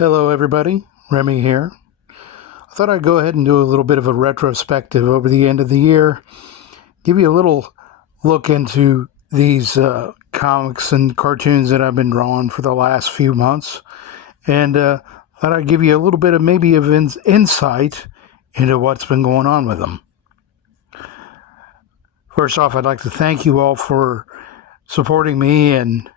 Hello, everybody. Remy here. I thought I'd go ahead and do a little bit of a retrospective over the end of the year, give you a little look into these comics and cartoons that I've been drawing for the last few months, and thought I'd give you a little bit of maybe of insight into what's been going on with them. First off, I'd like to thank you all for supporting me and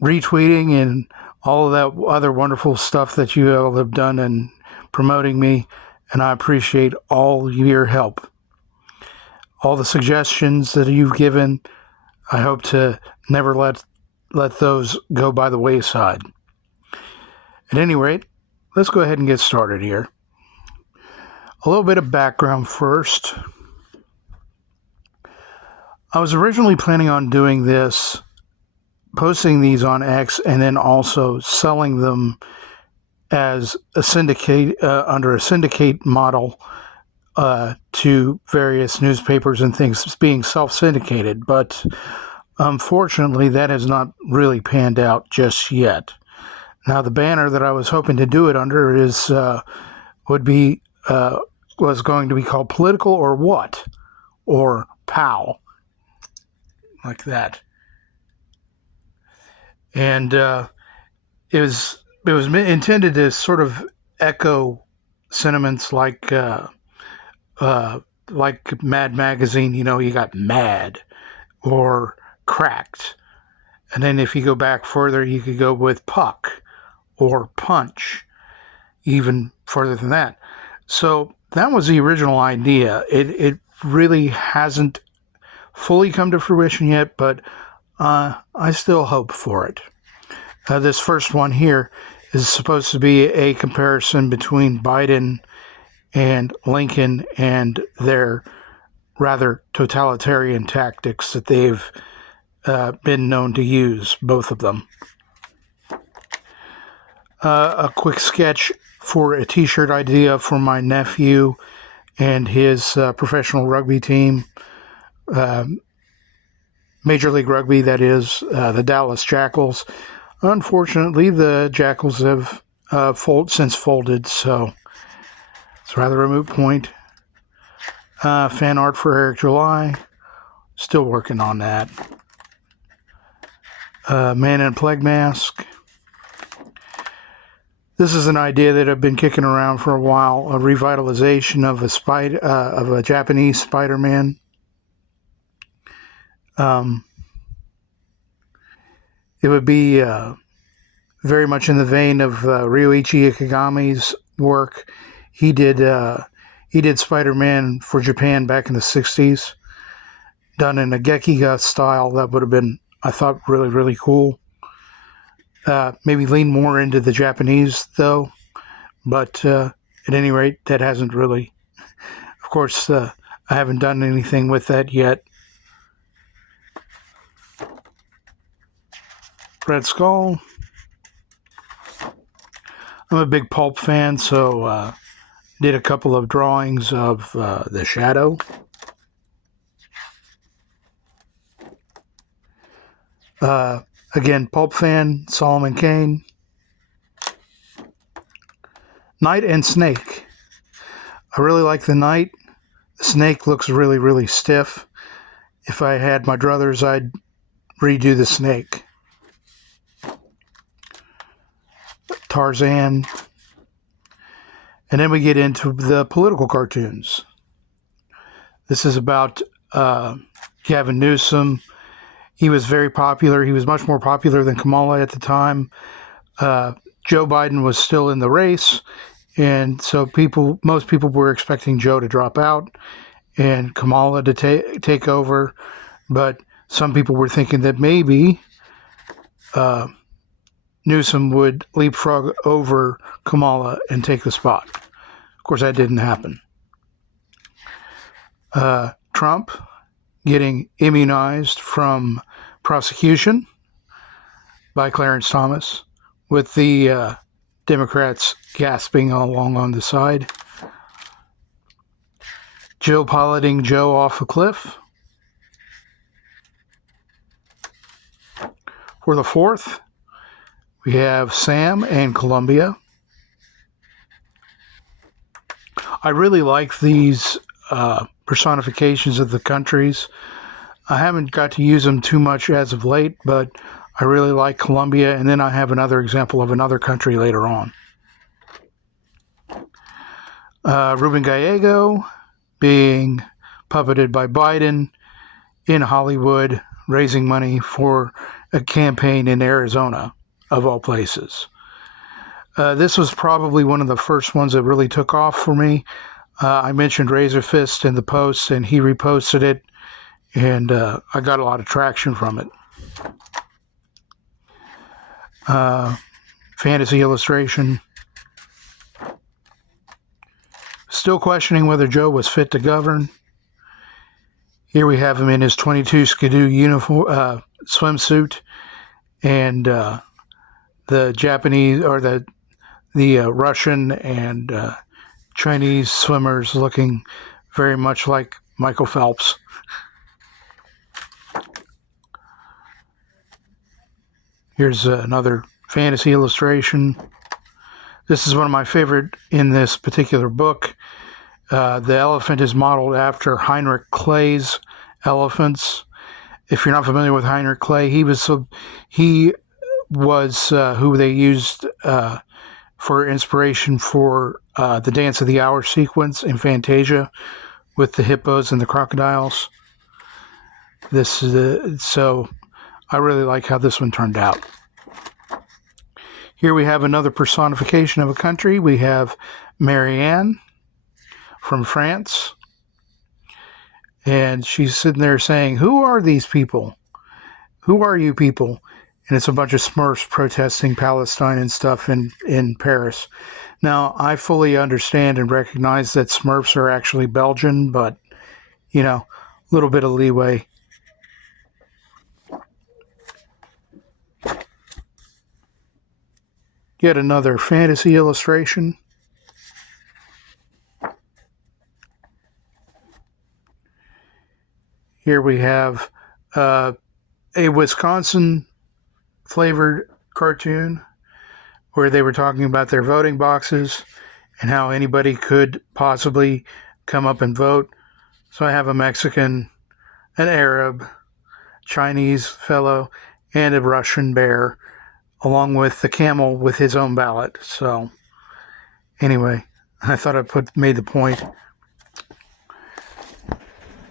retweeting and all of that other wonderful stuff that you all have done and promoting me, and I appreciate all your help. All the suggestions that you've given, I hope to never let those go by the wayside. At any rate, let's go ahead and get started here. A little bit of background first. I was originally planning on doing this, posting these on X, and then also selling them as a syndicate under a syndicate model to various newspapers and things, being self-syndicated. But unfortunately, that has not really panned out just yet. Now, the banner that I was hoping to do it under was going to be called Political or What, or POW, like that. And it was intended to sort of echo sentiments like Mad Magazine. You know, you got Mad or Cracked, and then if you go back further, you could go with Puck or Punch, even further than that. So that was the original idea. It really hasn't fully come to fruition yet, but I still hope for it. This first one here is supposed to be a comparison between Biden and Lincoln and their rather totalitarian tactics that they've been known to use, both of them. A quick sketch for a t-shirt idea for my nephew and his professional rugby team. Major League Rugby, that is, the Dallas Jackals. Unfortunately, the Jackals have since folded, so it's rather a moot point. Fan art for Eric July. Still working on that. Man in a Plague Mask. This is an idea that I've been kicking around for a while, a revitalization of a Japanese Spider-Man. It would be very much in the vein of Ryuichi Ikegami's work. He did Spider-Man for Japan back in the 60s, done in a Gekiga style that would have been, I thought, really, really cool. Maybe lean more into the Japanese, though, but at any rate, that hasn't really... Of course, I haven't done anything with that yet. Red Skull. I'm a big pulp fan, so did a couple of drawings of The Shadow. Again, pulp fan, Solomon Kane. Knight and Snake. I really like the Knight. The Snake looks really, really stiff. If I had my druthers, I'd redo the Snake. Tarzan. And then we get into the political cartoons. This is about Gavin Newsom. He was very popular. He was much more popular than Kamala at the time. Joe Biden was still in the race, and so most people were expecting Joe to drop out and Kamala to take over. But some people were thinking that maybe Newsom would leapfrog over Kamala and take the spot. Of course, that didn't happen. Trump getting immunized from prosecution by Clarence Thomas, with the Democrats gasping along on the side. Joe piloting Joe off a cliff. For the 4th, We have Sam and Colombia. I really like these personifications of the countries. I haven't got to use them too much as of late, but I really like Colombia, and then I have another example of another country later on. Ruben Gallego being puppeted by Biden in Hollywood, raising money for a campaign in Arizona, of all places. This was probably one of the first ones that really took off for me. I mentioned Razor Fist in the post, and he reposted it, and I got a lot of traction from it. Fantasy illustration. Still questioning whether Joe was fit to govern. Here we have him in his 22 Skidoo uniform, swimsuit, and the Japanese or the Russian and Chinese swimmers looking very much like Michael Phelps. Here's another fantasy illustration. This is one of my favorite in this particular book. The elephant is modeled after Heinrich Klay's elephants. If you're not familiar with Heinrich Klay, he was who they used for inspiration for the Dance of the Hour sequence in Fantasia with the hippos and the crocodiles. So I really like how this one turned out. Here we have another personification of a country. We have Marianne from France. And she's sitting there saying, "Who are these people? Who are you people?" And it's a bunch of Smurfs protesting Palestine and stuff in Paris. Now, I fully understand and recognize that Smurfs are actually Belgian, but, a little bit of leeway. Yet another fantasy illustration. Here we have a Wisconsin flavored cartoon where they were talking about their voting boxes and how anybody could possibly come up and vote. So I have a Mexican, an Arab, Chinese fellow, and a Russian bear, along with the camel with his own ballot. So anyway, I thought I made the point.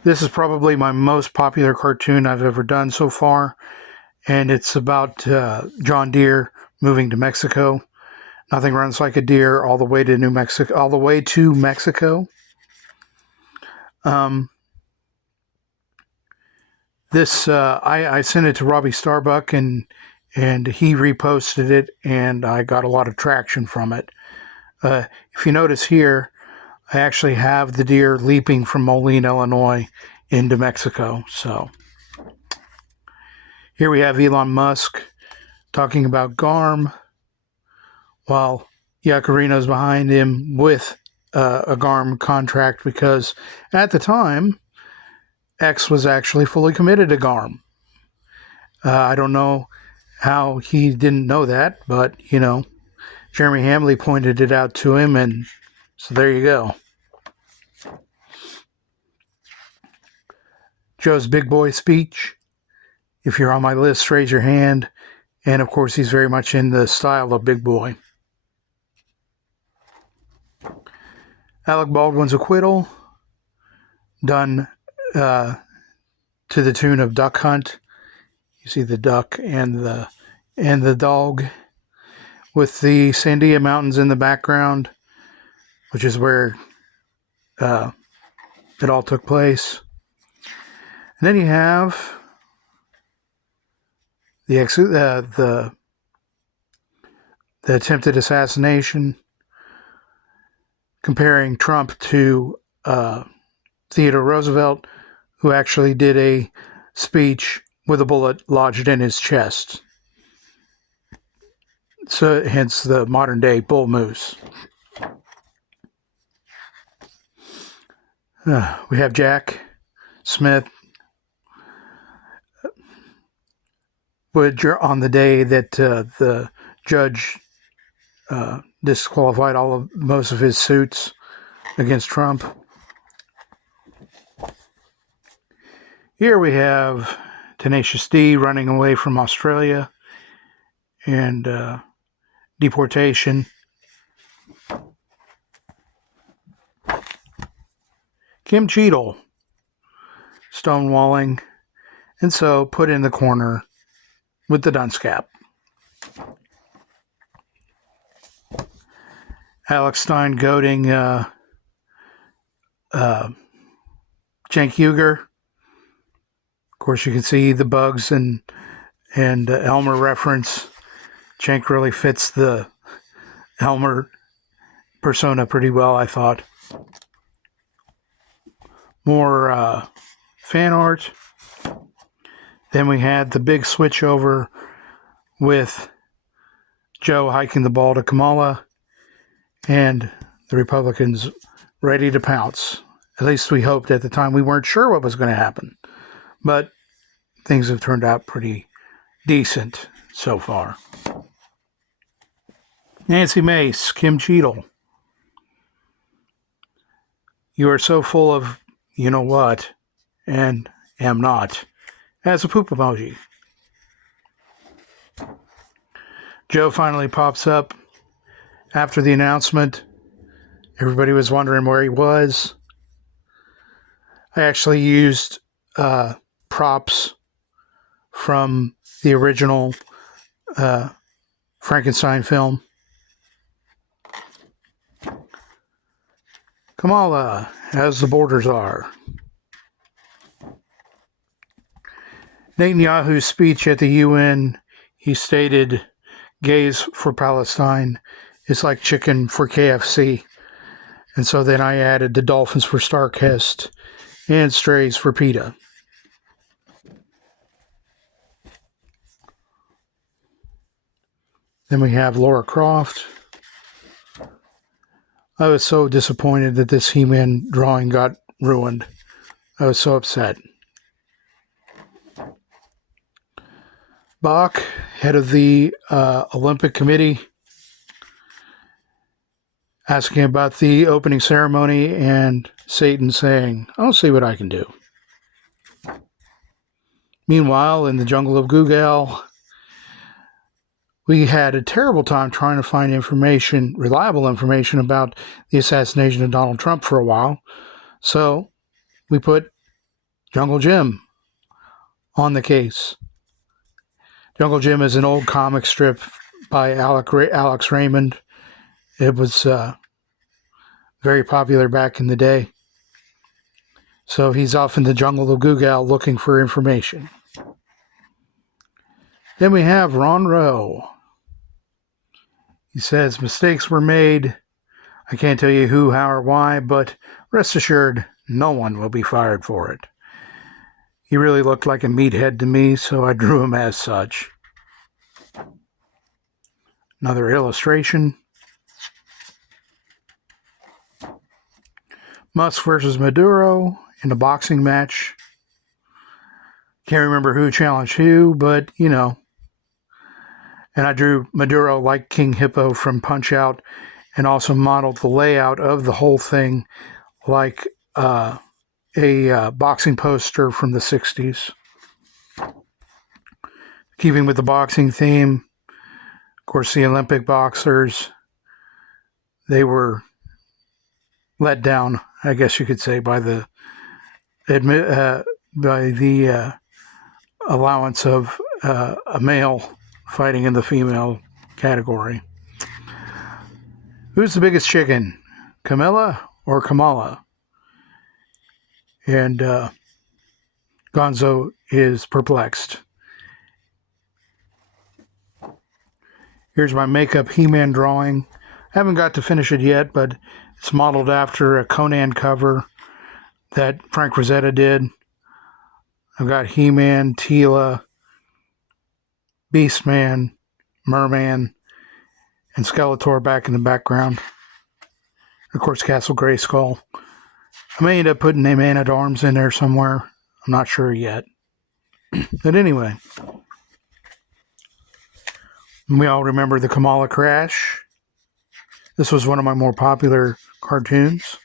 This is probably my most popular cartoon I've ever done so far, and it's about John Deere moving to Mexico. Nothing runs like a deer all the way to Mexico. This I sent it to Robbie Starbuck, and he reposted it, and I got a lot of traction from it. If you notice here, I actually have the deer leaping from Moline, Illinois into Mexico. So here we have Elon Musk talking about GARM, while Yacarino's behind him with a GARM contract, because at the time, X was actually fully committed to GARM. I don't know how he didn't know that, but, Jeremy Hamley pointed it out to him, and so there you go. Joe's big boy speech. If you're on my list, raise your hand. And of course, he's very much in the style of Big Boy. Alec Baldwin's acquittal, done to the tune of Duck Hunt. You see the duck and the dog, with the Sandia Mountains in the background, which is where it all took place. And then you have the attempted assassination, comparing Trump to Theodore Roosevelt, who actually did a speech with a bullet lodged in his chest. So hence the modern day bull moose. We have Jack Smith on the day that the judge disqualified most of his suits against Trump. Here we have Tenacious D running away from Australia and deportation. Kim Cheadle stonewalling, and so put in the corner with the dunce cap. Alex Stein goading Cenk Uygur. Of course, you can see the Bugs and Elmer reference. Cenk really fits the Elmer persona pretty well, I thought. More fan art. Then we had the big switch over with Joe hiking the ball to Kamala and the Republicans ready to pounce. At least we hoped at the time. We weren't sure what was going to happen. But things have turned out pretty decent so far. Nancy Mace, Kim Cheadle. You are so full of you know what and am not. As a poop emoji. Joe finally pops up after the announcement. Everybody was wondering where he was. I actually used props from the original Frankenstein film. Kamala, as the borders are. Netanyahu's speech at the UN, he stated, gays for Palestine is like chicken for KFC. And so then I added the dolphins for Starcast and strays for PETA. Then we have Laura Croft. I was so disappointed that this He-Man drawing got ruined. I was so upset. Bach, head of the Olympic Committee, asking about the opening ceremony, and Satan saying, I'll see what I can do. Meanwhile, in the jungle of Google, we had a terrible time trying to find information, reliable information about the assassination of Donald Trump for a while. So we put Jungle Jim on the case. Jungle Jim is an old comic strip by Alex Raymond. It was very popular back in the day. So he's off in the jungle of Google looking for information. Then we have Ron Rowe. He says mistakes were made. I can't tell you who, how, or why, but rest assured, no one will be fired for it. He really looked like a meathead to me, so I drew him as such. Another illustration. Musk versus Maduro in a boxing match. Can't remember who challenged who, but, you know. And I drew Maduro like King Hippo from Punch-Out, and also modeled the layout of the whole thing like a boxing poster from the 60s. Keeping with the boxing theme, of course, the Olympic boxers, they were let down, I guess you could say, by the allowance of a male fighting in the female category. Who's the biggest chicken, Camilla or Kamala? And Gonzo is perplexed. Here's my makeup He-Man drawing. I haven't got to finish it yet, but it's modeled after a Conan cover that Frank Rosetta did. I've got He-Man, Teela, Beastman, Merman, and Skeletor back in the background. Of course, Castle Grayskull. I may end up putting Man-at-Arms in there somewhere. I'm not sure yet. But anyway, We all remember the Kamala crash. This was one of my more popular cartoons.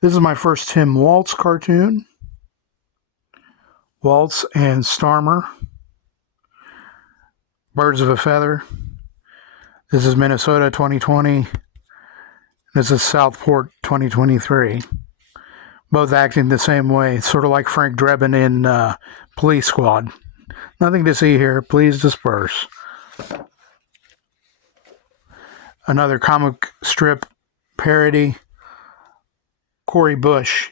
This is my first Tim Waltz cartoon. Waltz and Starmer. Birds of a Feather. This is Minnesota 2020. This is Southport 2023. Both acting the same way, sort of like Frank Drebin in Police Squad. Nothing to see here. Please disperse. Another comic strip parody. Corey Bush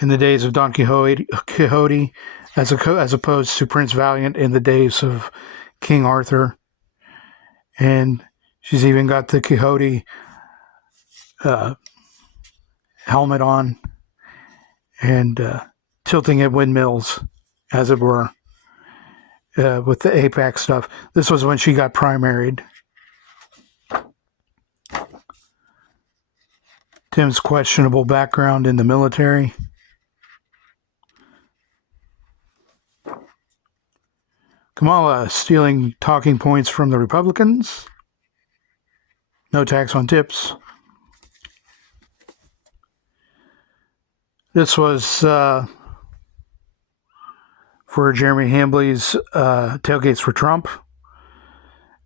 in the days of Don Quixote as opposed to Prince Valiant in the days of King Arthur. And she's even got the Quixote helmet on and tilting at windmills, as it were, with the APAC stuff. This was when she got primaried. Tim's questionable background in the military. Kamala stealing talking points from the Republicans. No tax on tips. This was for Jeremy Hambley's Tailgates for Trump.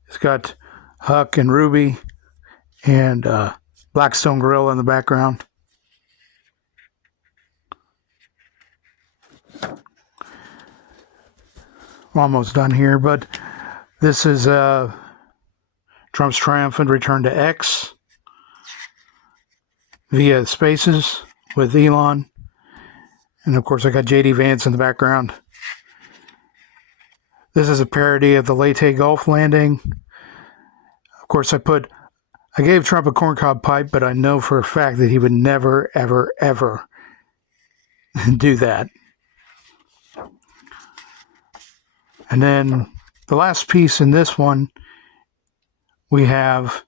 It's got Huck and Ruby and Blackstone Gorilla in the background. We're almost done here, but this is Trump's triumphant return to X via Spaces with Elon. And of course, I got JD Vance in the background. This is a parody of the Leyte Gulf landing. Of course, I gave Trump a corncob pipe, but I know for a fact that he would never, ever, ever do that. And then the last piece in this one, we have,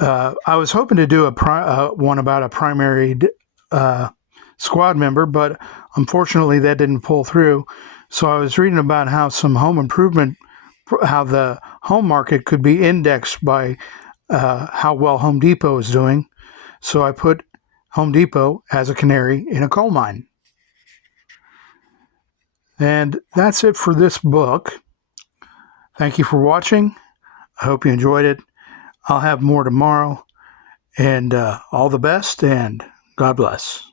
I was hoping to do one about a primary squad member, but unfortunately that didn't pull through. So I was reading about how some home improvement, how the home market could be indexed by how well Home Depot is doing. So I put Home Depot as a canary in a coal mine. And that's it for this book. Thank you for watching. I hope you enjoyed it. I'll have more tomorrow. And all the best, and God bless.